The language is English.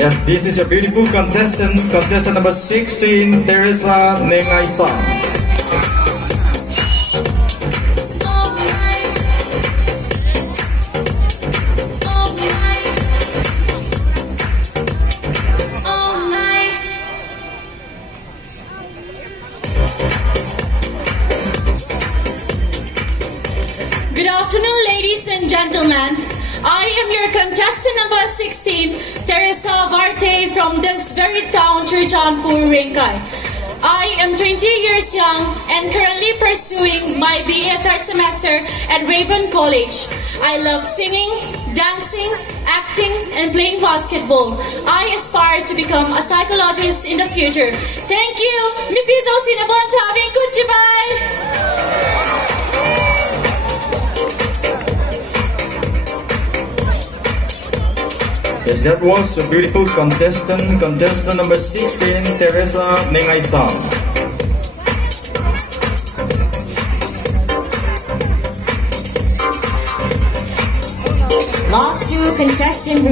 Yes, this is a beautiful contestant number 16, Teresa Nengaisa. Good afternoon, ladies and gentlemen. I am your contestant number 16, Teresa Varte from this very town, Churchanpur, Ringkai. I am 20 years young and currently pursuing my BA third semester at Rayburn College. I love singing, dancing, acting, and playing basketball. I aspire to become a psychologist in the future. Thank you. Mipizo sinabon tabi kuchibay. Yes, that was a beautiful contestant number 16, Teresa Nengaisa. Last two contestants